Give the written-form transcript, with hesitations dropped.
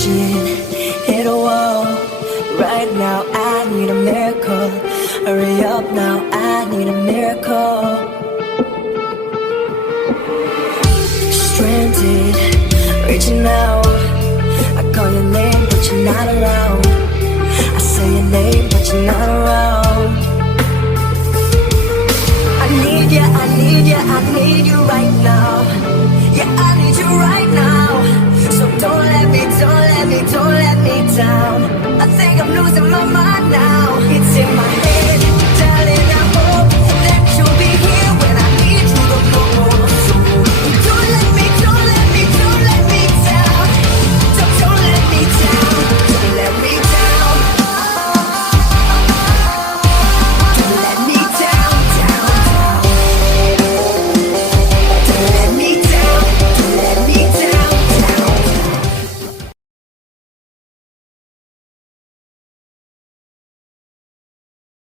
crashing, hit a wall. Right now I need a miracle. Hurry up now, I need a miracle. Stranded, reaching out. I call your name but you're not around. I say your name but you're not around. I need you, I need you, I need you right now. Yeah, I need you right now. So don't let me down. I think I'm losing